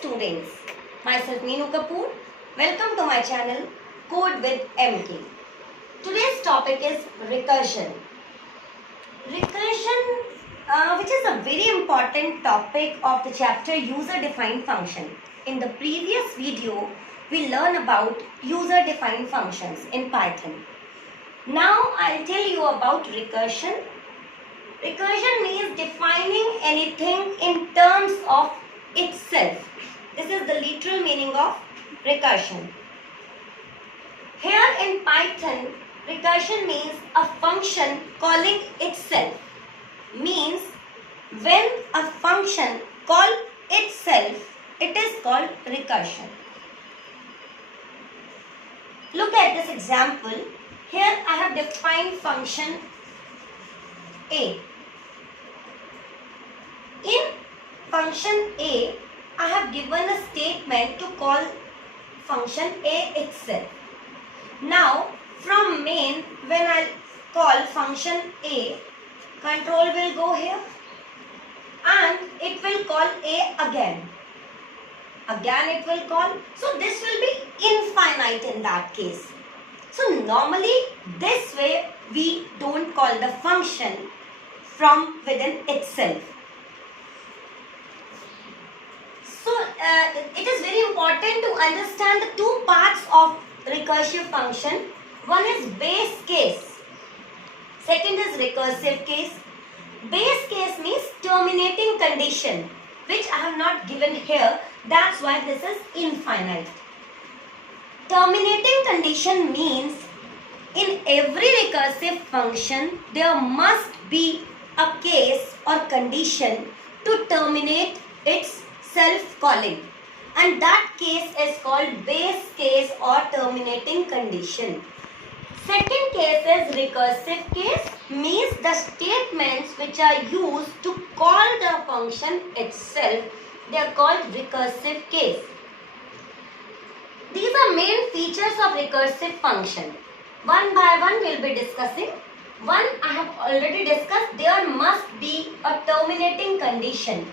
students, myself Meenu Kapoor. Welcome to my channel Code with MK. Today's topic is recursion. Recursion, which is a very important topic of the chapter user-defined function. In the previous video, we learned about user-defined functions in Python. Now I'll tell you about recursion. Recursion means defining anything in terms of itself. This is the literal meaning of recursion. Here in Python, recursion means a function calling itself. Means when a function calls itself, it is called recursion. Look at this example. Here I have defined function A. In function A, I have given a statement to call function A itself. Now, from main, when I call function A, control will go here and it will call A again. Again it will call. So, this will be infinite in that case. So, normally this way we don't call the function from within itself. So, it is very important to understand the two parts of recursive function. One is base case. Second is recursive case. Base case means terminating condition, which I have not given here. That's why this is infinite. Terminating condition means in every recursive function, there must be a case or condition to terminate its self-calling, and that case is called base case or terminating condition. Second case is recursive case, means the statements which are used to call the function itself, they are called recursive case. These are main features of recursive function. One by one we will be discussing. One I have already discussed, there must be a terminating condition.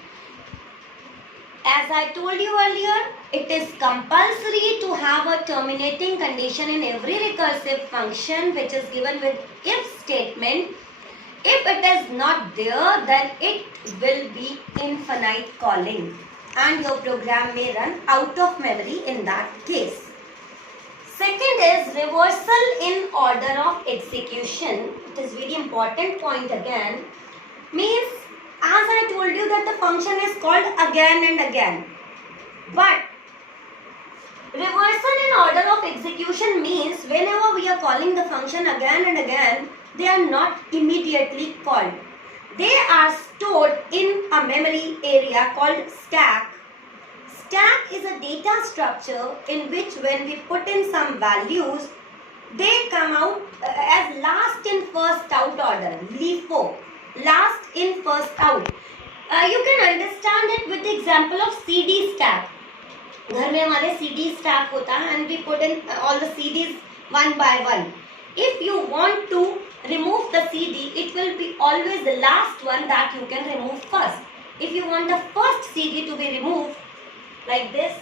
As I told you earlier, it is compulsory to have a terminating condition in every recursive function which is given with if statement. If it is not there, then it will be infinite calling and your program may run out of memory in that case. Second is reversal in order of execution. It is very important point again. Means as I told you that the function is called again and again. But reversal in order of execution means whenever we are calling the function again and again, they are not immediately called. They are stored in a memory area called stack. Stack is a data structure in which when we put in some values, they come out as last in first out order, LIFO. Last in first out. You can understand it with the example of CD stack. घर में हमारे CD stack होता है and we put in all the CDs one by one. If you want to remove the CD, it will be always the last one that you can remove first. If you want the first CD to be removed like this,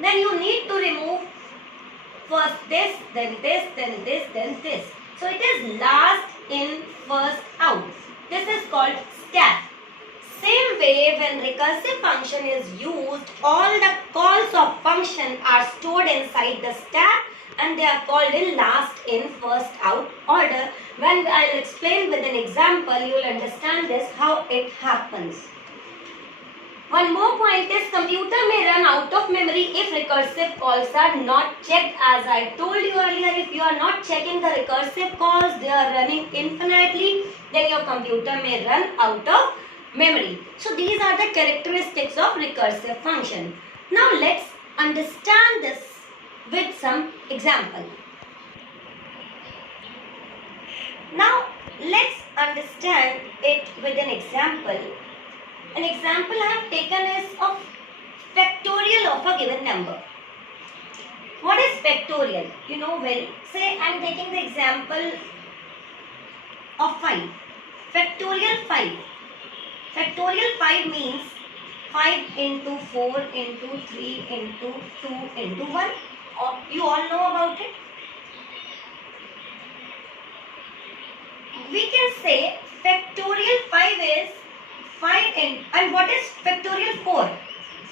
then you need to remove first this, then this, then this, then this. So it is last in first out. This is called stack. Same way when recursive function is used, all the calls of function are stored inside the stack and they are called in last in first out order. When I will explain with an example, you will understand this how it happens. One more point is computer may run out of memory if recursive calls are not checked. As I told you earlier, if you are not checking the recursive calls, they are running infinitely, then your computer may run out of memory. So these are the characteristics of recursive function. Now let's understand this with some example. Now let's understand it with an example. An example I have taken is of factorial of a given number. What is factorial? You know well. Say I am taking the example of 5. Factorial 5. Factorial 5 means 5 into 4 into 3 into 2 into 1. You all know about it. We can say factorial 5 is 5 and what is factorial 4?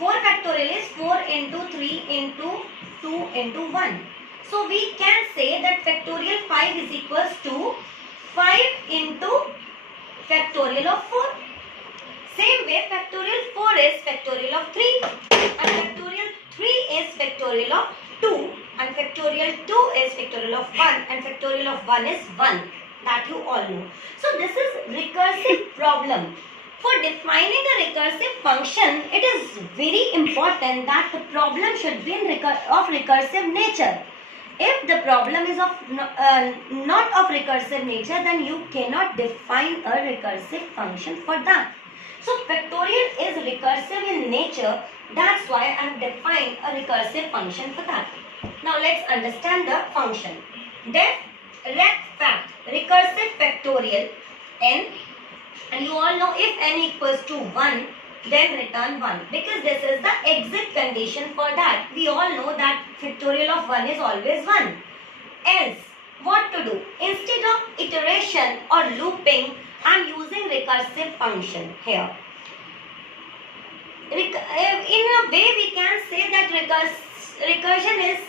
4 factorial is 4 into 3 into 2 into 1. So we can say that factorial 5 is equals to 5 into factorial of 4. Same way factorial 4 is factorial of 3 and factorial 3 is factorial of 2 and factorial 2 is factorial of 1 and factorial of 1 is 1. That you all know. So this is recursive problem. For defining a recursive function, it is very important that the problem should be of recursive nature. If the problem is of not of recursive nature, then you cannot define a recursive function for that. So factorial is recursive in nature. That's why I have defined a recursive function for that. Now let's understand the function. Def rect fact recursive factorial n, and you all know if n equals to 1, then return 1, because this is the exit condition for that. We all know that factorial of 1 is always 1. Else, what to do? Instead of iteration or looping, I am using recursive function here. In a way, we can say that recursion is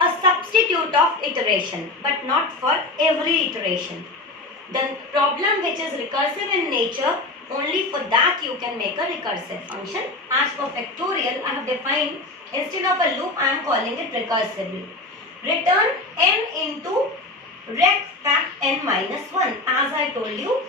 a substitute of iteration, but not for every iteration. The problem which is recursive in nature, only for that you can make a recursive function. As for factorial, I have defined, instead of a loop, I am calling it recursively. Return n into rect fact n minus 1. As I told you,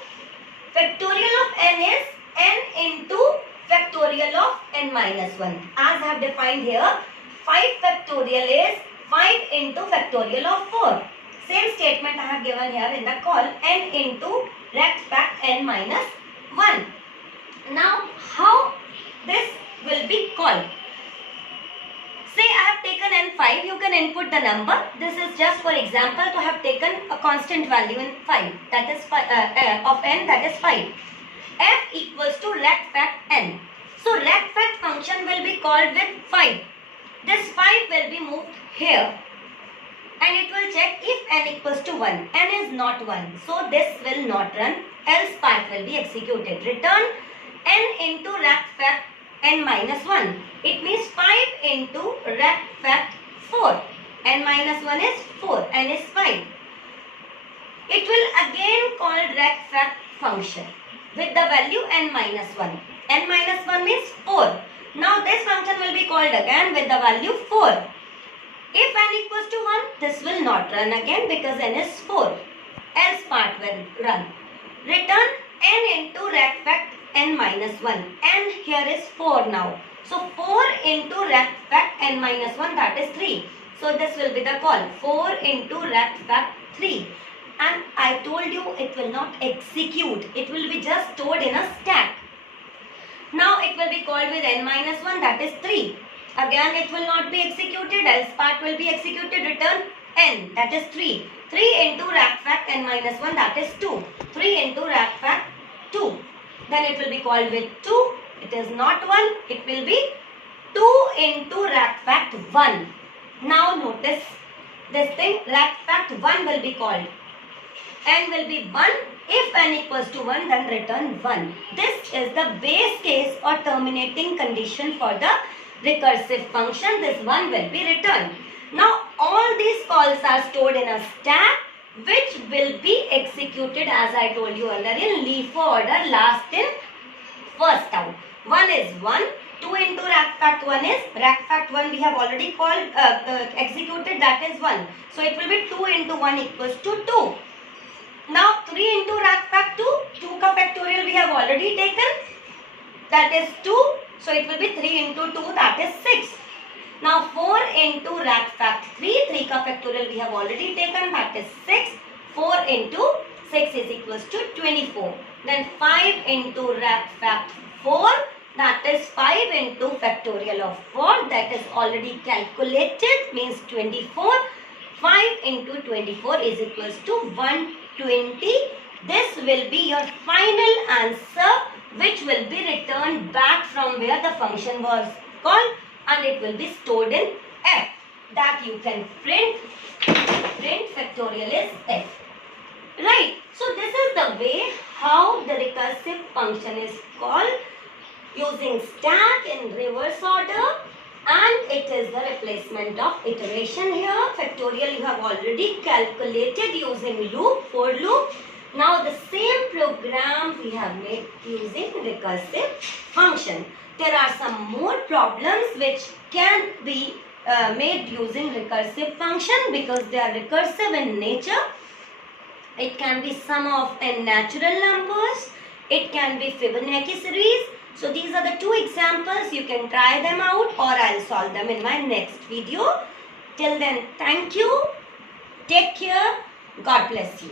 factorial of n is n into factorial of n minus 1. As I have defined here, 5 factorial is 5 into factorial of 4. Same statement I have given here in the call, n into rect fact n minus 1. Now, how this will be called? Say I have taken n5, you can input the number. This is just for example to have taken a constant value in 5, that is of n, that is 5. F equals to rect fact n. So rect fact function will be called with 5. This 5 will be moved here and it will check if n equals to 1. N is not 1. So this will not run, else part will be executed. Return n into rect fact n minus 1. It means 5 into rect fact 4. N minus 1 is 4. N is 5. It will again call rect fact function with the value n minus 1. N minus 1 means 4. Now this function will be called again with the value 4. If n equals to 1, this will not run again because n is 4. Else part will run. Return n into rect fact n minus 1. N here is 4 now. So 4 into rect fact n minus 1, that is 3. So this will be the call. 4 into rect fact 3. And I told you it will not execute. It will be just stored in a stack. Now it will be called with n minus 1, that is 3. Again it will not be executed, else part will be executed. Return n, that is 3. 3 into rect fact n minus 1, that is 2. 3 into rect fact 2. Then it will be called with 2. It is not 1. It will be 2 into rect fact 1. Now notice this thing, rect fact 1 will be called. N will be 1. If n equals to 1, then return 1. This is the base case or terminating condition for the recursive function. This 1 will be returned. Now all these calls are stored in a stack which will be executed, as I told you earlier, in LIFO order, last in first out. 1 is 1. 2 into rect fact 1 is rect fact 1 we have already called executed, that is 1. So it will be 2 into 1 equals to 2. Now 3 into rect fact 2, 2 ka factorial we have already taken, that is 2. So it will be 3 into 2, that is 6. Now 4 into rect fact 3, 3 ka factorial we have already taken, that is 6. 4 into 6 is equals to 24. Then 5 into rect fact 4, that is 5 into factorial of 4, that is already calculated, means 24. 5 into 24 is equals to 120. This will be your final answer which will be returned back from where the function was called, and it will be stored in F. That you can print factorial is F. Right. So this is the way how the recursive function is called, using stack in reverse order, and it is the replacement of iteration here. Factorial you have already calculated using loop, for loop. Now the same program we have made using recursive function. There are some more problems which can be made using recursive function because they are recursive in nature. It can be sum of n natural numbers. It can be Fibonacci series. So these are the two examples. You can try them out, or I'll solve them in my next video. Till then, thank you. Take care. God bless you.